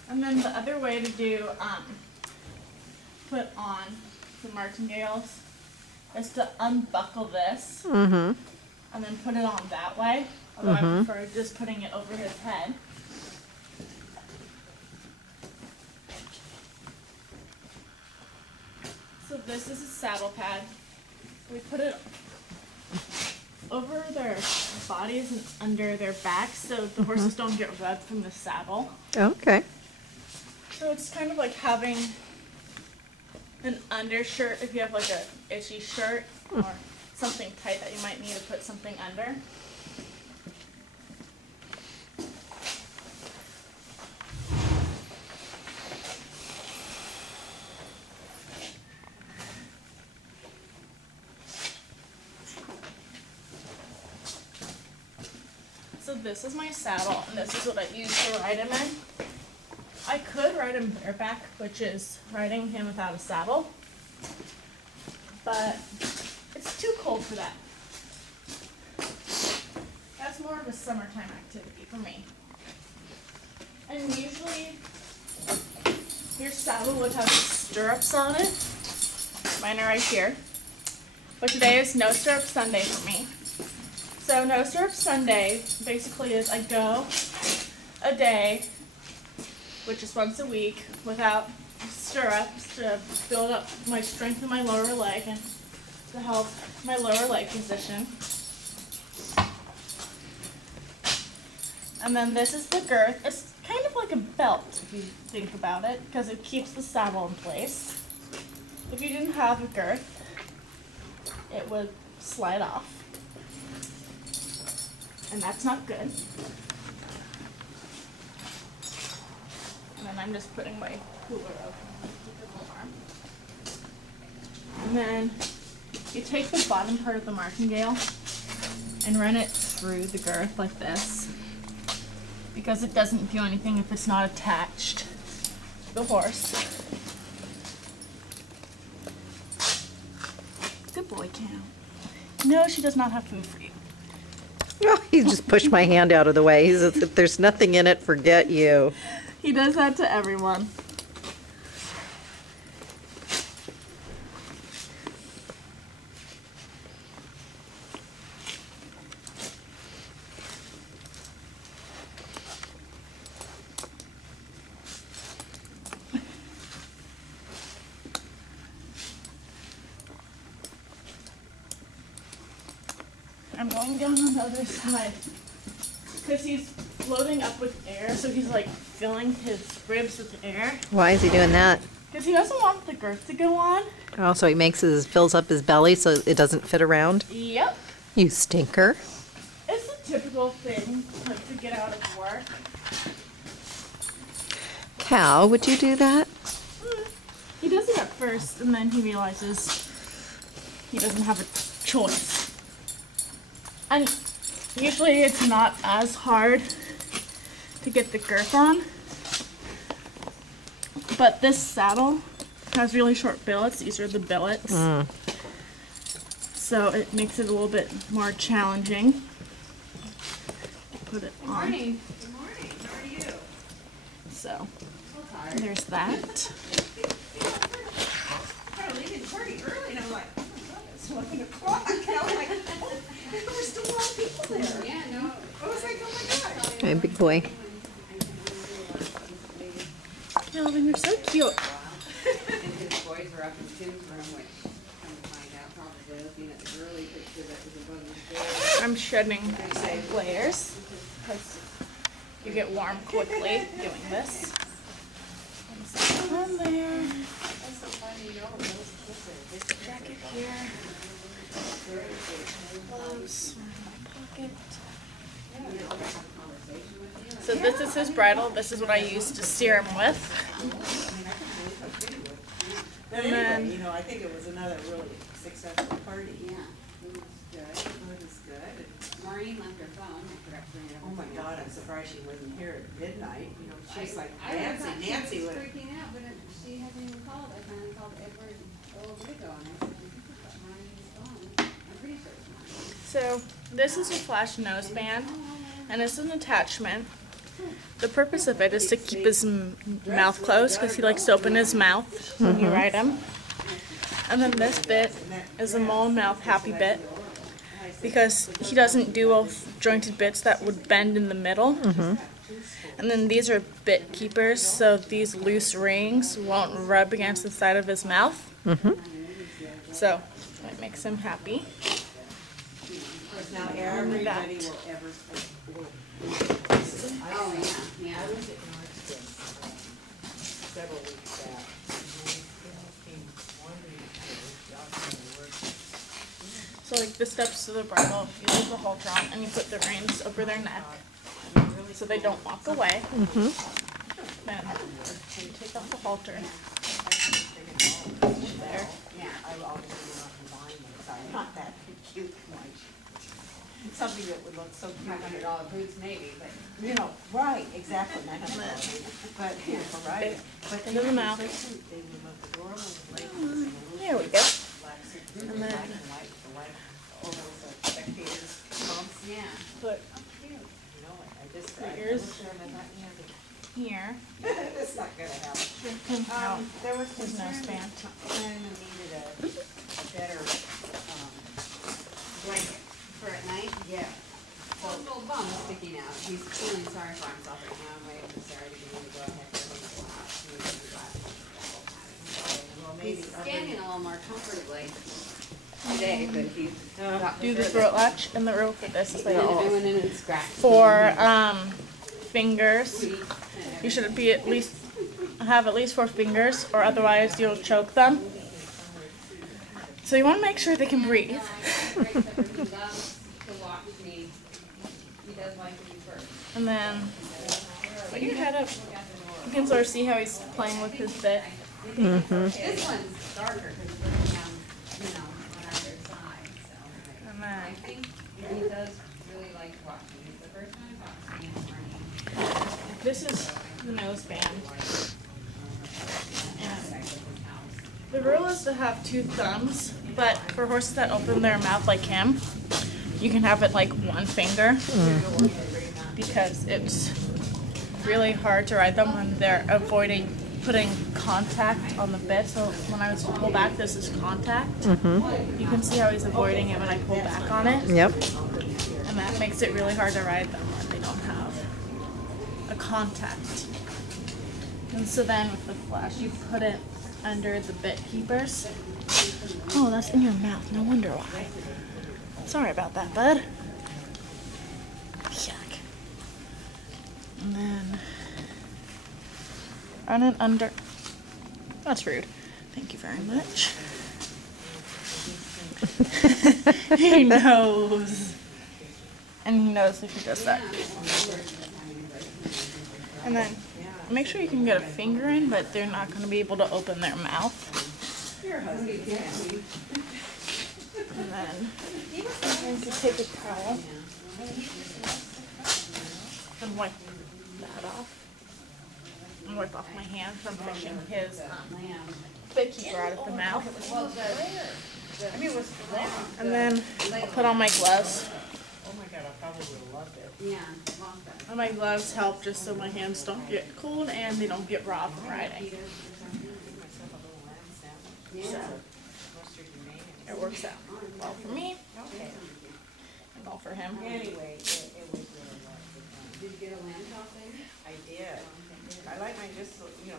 And then the other way to do, put on the martingales is to unbuckle this and then put it on that way. Although I prefer just putting it over his head. So this is a saddle pad. We put it over their bodies and under their backs so the horses don't get rubbed from the saddle. Okay. So it's kind of like having an undershirt if you have like a itchy shirt or something tight that you might need to put something under. So this is my saddle, and this is what I use to ride him in. I could ride him bareback, which is riding him without a saddle, but it's too cold for that. That's more of a summertime activity for me. And usually your saddle would have stirrups on it. Mine are right here. But today is no stirrup Sunday for me. So no stirrup Sunday basically is I go a day, which is once a week, without stirrups to build up my strength in my lower leg and to help my lower leg position. And then this is the girth. It's kind of like a belt if you think about it, because it keeps the saddle in place. If you didn't have a girth, it would slide off. And that's not good. And then I'm just putting my cooler over my arm. And then you take the bottom part of the martingale and run it through the girth like this, because it doesn't do anything if it's not attached to the horse. Good boy, Cam. No, she does not have food for you. Oh, he just pushed my hand out of the way. He says, if there's nothing in it, forget you. He does that to everyone. I'm going down on the other side because he's floating up with air, so he's like filling his ribs with air. Why is he doing that? Because he doesn't want the girth to go on. Oh, so he fills up his belly so it doesn't fit around? Yep. You stinker. It's a typical thing, like, to get out of work. Cal, would you do that? He does it at first, and then he realizes he doesn't have a choice. And usually it's not as hard to get the girth on. But this saddle has really short billets. These are the billets. So it makes it a little bit more challenging. Put it on. Good morning. Good morning. How are you? So there's that. I'm leaving party early, and I'm like, oh my god, it's 11 o'clock. And I'm like, oh, there were still a lot of people there. Yeah, no. I was like, oh my gosh. Hey, big boy. Melvin, you're so cute. And his boys were up in Tim's room, which come to find out, probably looking at the early picture that was above his bed. I'm shedding layers because you get warm quickly doing this. On there. That's so funny, you know, this Jacket here. Gloves in my pocket. So this is his bridle. This is what I use to steer him with. But anyway, you know, I think it was another really successful party. Yeah, it was good. It was good. Maureen left her phone. I forgot to bring it up. Oh my God, I'm surprised she wasn't here at midnight. You know, she's like I thought Nancy she was would. freaking out, but she hasn't even called. I finally called Edward a little bit ago, and I said, I think it's got Maureen's phone. I'm pretty sure it's Maureen. So this is a flash nose band, and it's an attachment. The purpose of it is to keep his mouth closed because he likes to open his mouth when you ride him. And then this bit is a mole and mouth happy bit because he doesn't do jointed bits that would bend in the middle. And then these are bit keepers, so these loose rings won't rub against the side of his mouth. So it makes him happy. Now everybody will ever Oh, yeah, yeah. I was at Northton several weeks back. So like the steps to the bridle, you leave the halter on and you put the reins over their neck so they don't walk away. Then you take off the halter. There. Yeah, I always not combine them, so I'm not that cute. something that would look so cute. $500 boots maybe, but. You know, right, exactly, $900. But, yeah, right. But Into the mouth. they would look adorable with leggings. There we go. Black suit, And black then- and white, the white, all those spectators pumps. Yeah. Put You know, I just, I Fingers. looked at them and I thought, yeah, here. it's not gonna happen. There was There's no concern span. that Glenn needed a better, Blanket for at night? yeah. Well, his little bum is sticking out. He's feeling sorry for himself right now. I'm waiting for Sarah to get him to go ahead for him to go out. He needs to go out and double patting. Well, maybe He's other- standing a little more comfortably today, but he's got Do the throat latch and the rope for this is like doing it and scratch. for fingers. You should be have at least 4 fingers, or otherwise you'll choke them. So you want to make sure they can breathe. He loves to watch me. He does like to be first. And then put your head up. You can sort of see how he's playing with his bit. This one's darker because it's looking down, on either side. So And I then think he does really like watching. It's the first time I've seen him running. this is the nose band. And the rule is to have 2 thumbs, but for horses that open their mouth like him, you can have it like 1 finger because it's really hard to ride them when they're avoiding putting contact on the bit. So when I was to pull back, this is contact. You can see how he's avoiding it when I pull back on it. Yep. And that makes it really hard to ride them when they don't have a contact. And so then with the flash, you put it under the bit keepers. Oh, that's in your mouth. No wonder why. Sorry about that, bud. Yuck. And then run it under. That's rude. Thank you very much. He knows. And he knows if he does that. And then make sure you can get a finger in, but they're not going to be able to open their mouth. And then you can take a towel and wipe that off. And wipe off my hand from pushing his bit keeper out of the mouth. And then I'll put on my gloves. Oh my God, I probably would have loved it. Yeah. And my gloves help just so my hands don't get cold and they don't get raw from riding. Myself a little lamb sandwich. So Mustard and mayonnaise. it works out well for me Okay. and well for him. Anyway, it was really lovely. Did you get a lamb chop there? I did. I like mine just, You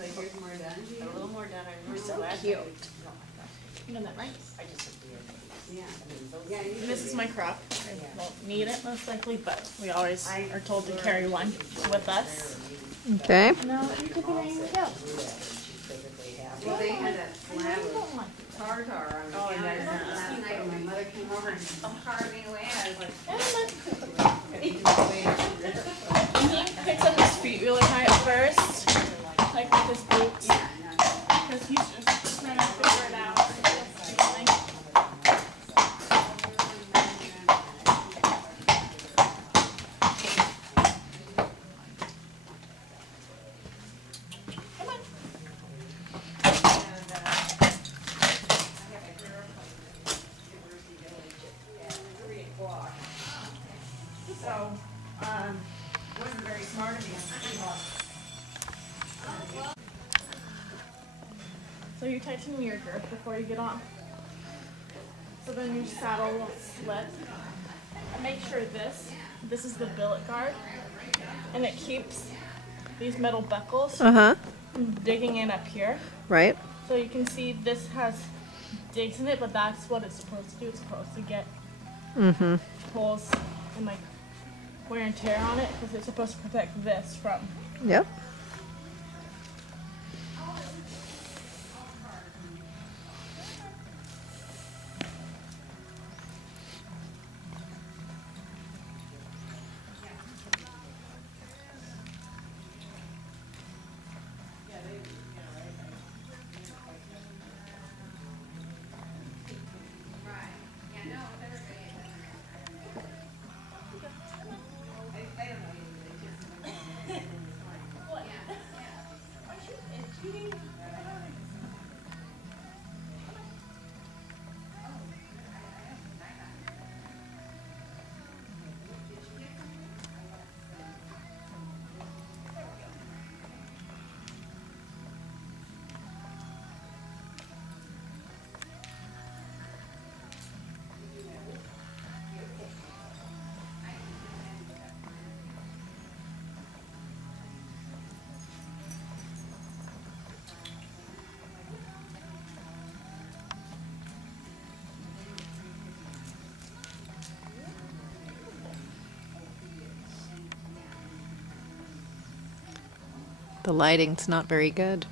like yours more done? a little more done. I remember So the last cute. time oh my gosh, Isn't that nice? I just adore these. Yeah. I mean, those. Yeah, you And this is my crop. I won't need it most likely, but we always are told to carry one with us. Okay. No, you can bring it out. Well, they had a slab of tartar on the counter last night when my mother came over and carving away. I was like, He picks up his feet really high at first, like with his boots, yeah, no. because he's just trying to figure it out. So, wasn't very smart of me. So you tighten your girth before you get on. So then your saddle won't slip. And make sure this is the billet guard, and it keeps these metal buckles Uh-huh. from digging in up here. Right. So you can see this has digs in it, but that's what it's supposed to do. It's supposed to get holes and like wear and tear on it because it's supposed to protect this from. Yep. The lighting's not very good.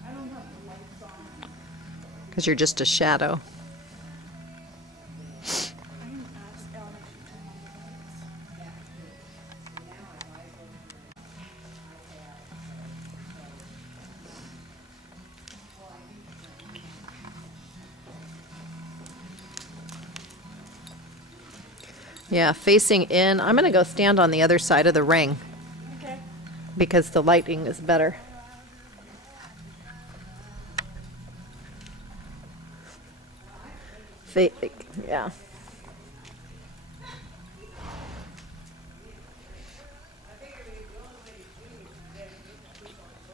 Because you're just a shadow. Yeah, facing in. I'm going to go stand on the other side of the ring. Okay. Because the lighting is better. Yeah.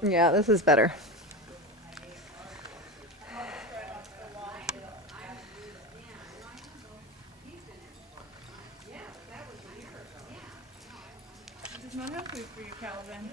Yeah, this is better. There's not enough food for you, Calvin.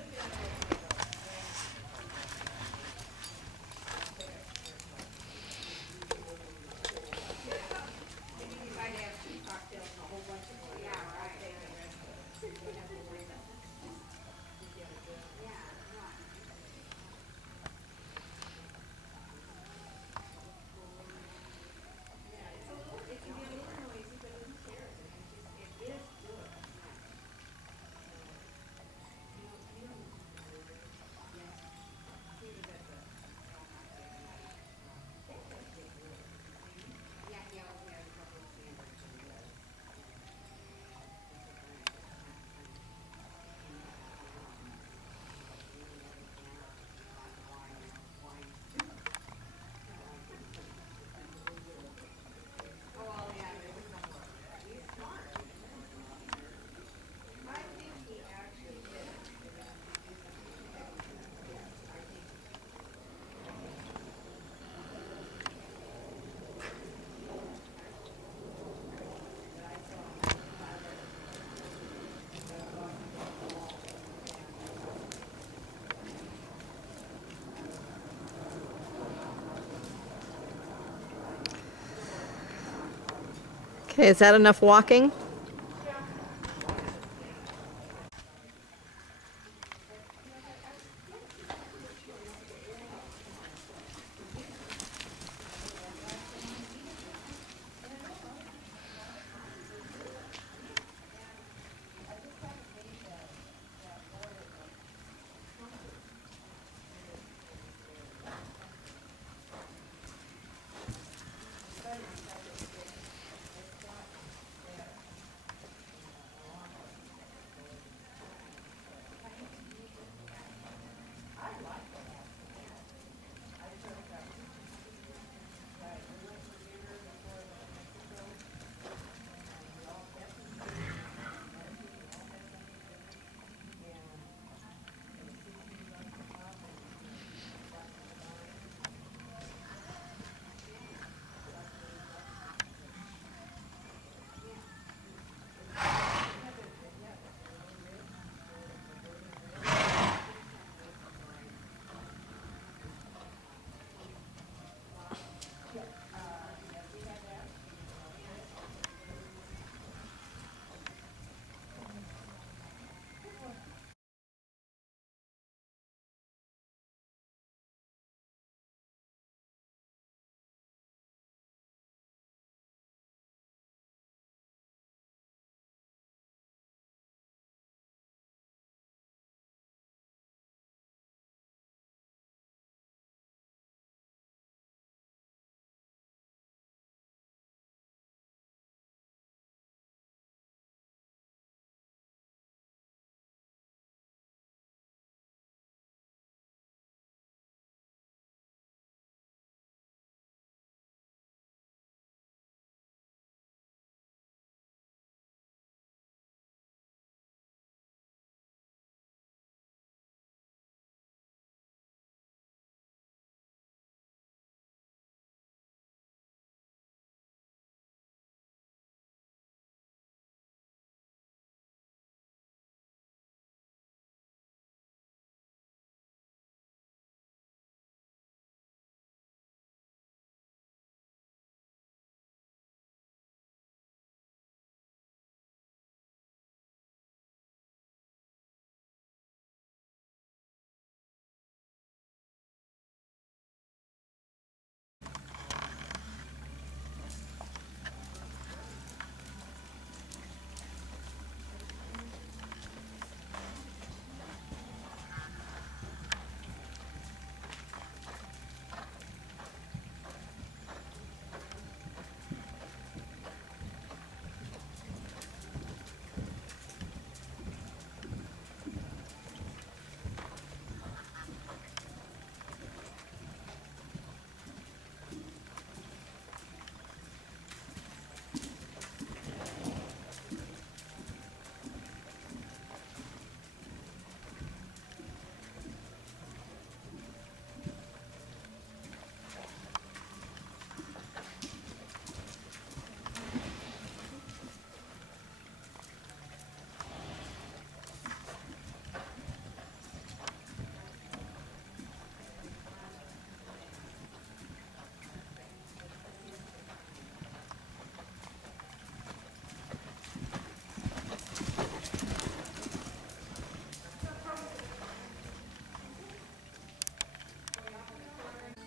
Okay, is that enough walking?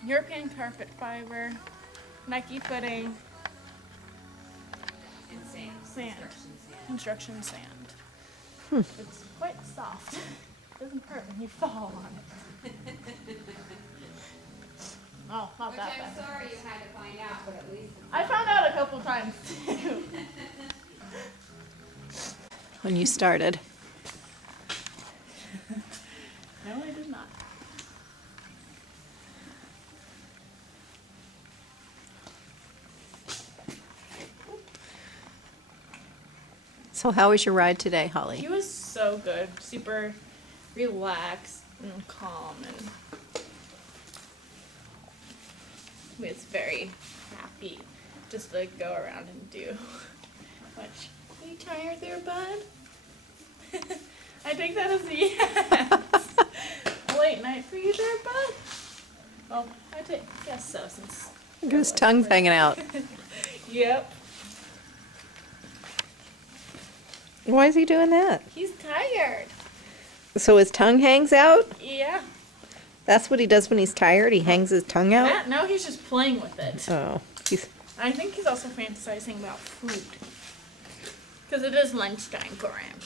European carpet fiber, Nike footing, And sand. sand, construction sand. It's quite soft. Doesn't hurt when you fall on it. Oh, not Which that I'm bad. sorry you had to find out, but at least. I found out a couple times too. When you started. No, I did not. So how was your ride today, He Holly? was so good, super relaxed and calm, and he was very happy just to go around and do. Which, are you tired there, bud? I take that as a yes. A late night for you there, bud? Well, I guess so, since. His tongue's hanging out. Yep. Why is he doing that? He's tired. So his tongue hangs out? Yeah. That's what he does when he's tired? He hangs his tongue out? No, he's just playing with it. Oh. He's, I think he's also fantasizing about food. Because it is lunchtime for him.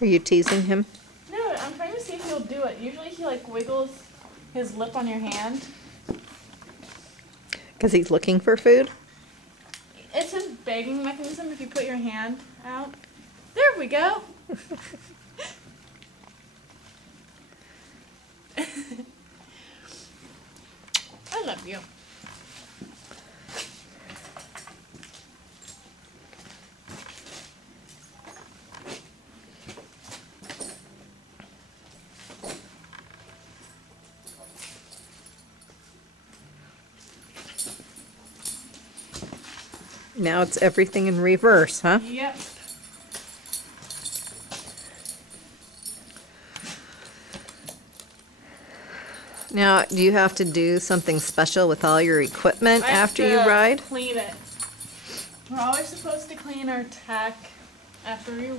are you teasing him? No, I'm trying to see if he'll do it. Usually he like wiggles his lip on your hand. Because he's looking for food? It's his begging mechanism if you put your hand out. There we go. I love you. Now it's everything in reverse, huh? Yep. Now, do you have to do something special with all your equipment I have after you to ride? Clean it. We're always supposed to clean our tech after we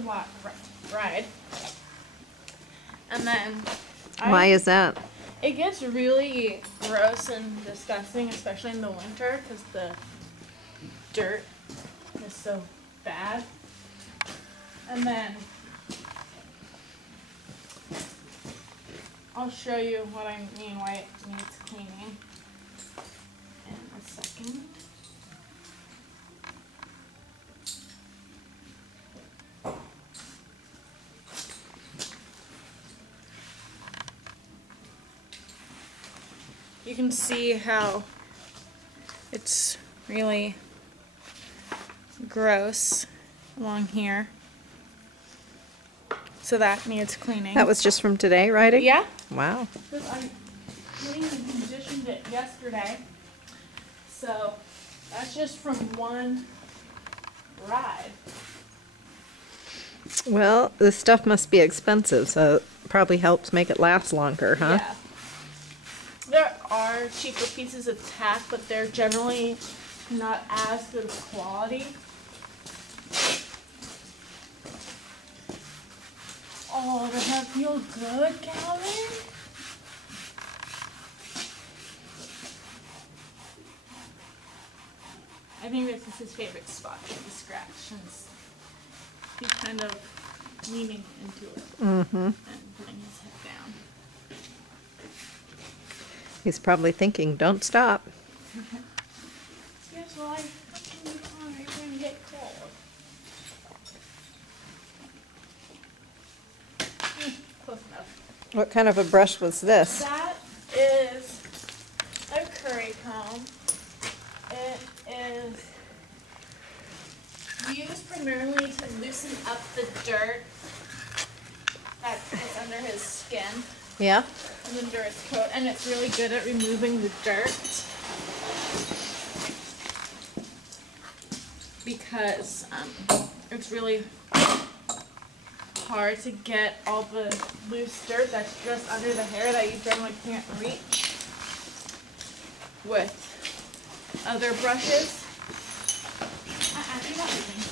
ride. And then Why is that? it gets really gross and disgusting, especially in the winter, because the dirt is so bad. And then I'll show you what I mean why it needs cleaning in a second. You can see how it's really gross along here. So that needs cleaning. That was just from today, riding? Yeah. Wow. Because I cleaned and conditioned it yesterday. So that's just from one ride. Well, this stuff must be expensive, so it probably helps make it last longer, huh? Yeah. There are cheaper pieces of tack, but they're generally not as good quality. Oh, does that feel good, Calvin? I think this is his favorite spot to scratch, since he's kind of leaning into it Mm-hmm. and putting his head down. He's probably thinking, don't stop. Yes, well, I fucking on, you're going to get cold. Close enough. What kind of a brush was this? That is a curry comb. It is used primarily to loosen up the dirt that's under his skin Yeah? and under his coat, and it's really good at removing the dirt because it's really hard to get all the loose dirt that's just under the hair that you generally can't reach with other brushes. You're not leaving.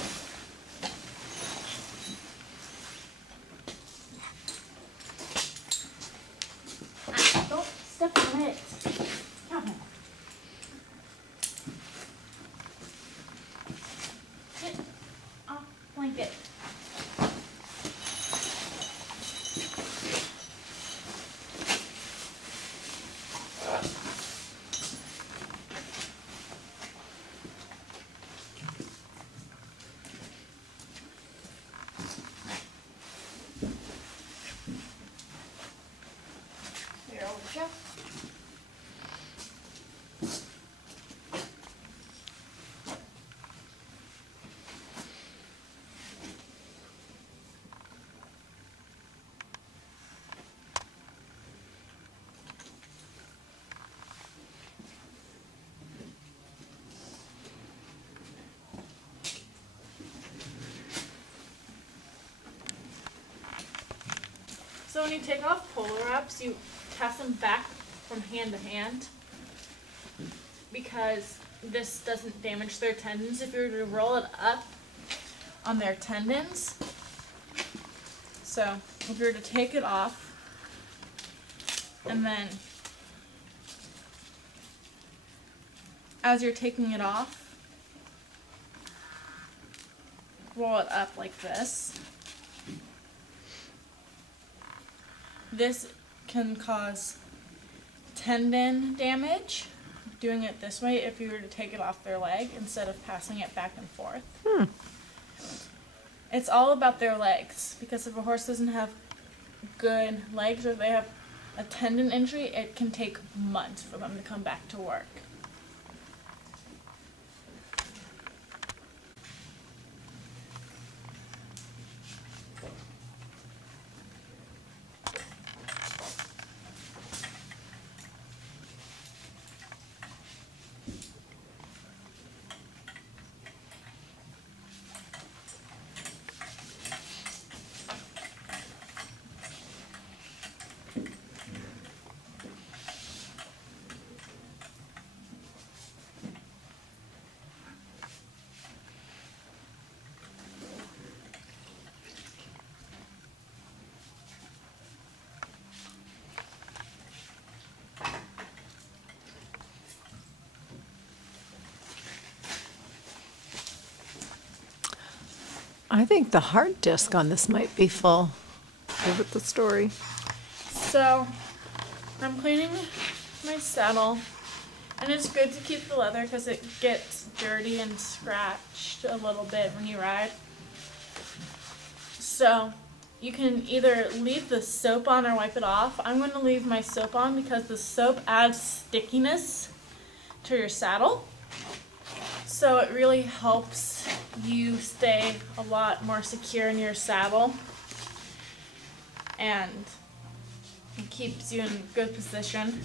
Gotcha. So when you take off polar wraps, you pass them back from hand to hand because this doesn't damage their tendons. If you were to roll it up on their tendons, so if you were to take it off and then as you're taking it off, roll it up like this. This can cause tendon damage, doing it this way if you were to take it off their leg instead of passing it back and forth. It's all about their legs, because if a horse doesn't have good legs or if they have a tendon injury, it can take months for them to come back to work. I think the hard disk on this might be full. Give it the story. So, I'm cleaning my saddle, and it's good to keep the leather because it gets dirty and scratched a little bit when you ride. So, you can either leave the soap on or wipe it off. I'm going to leave my soap on because the soap adds stickiness to your saddle. So it really helps you stay a lot more secure in your saddle and it keeps you in good position.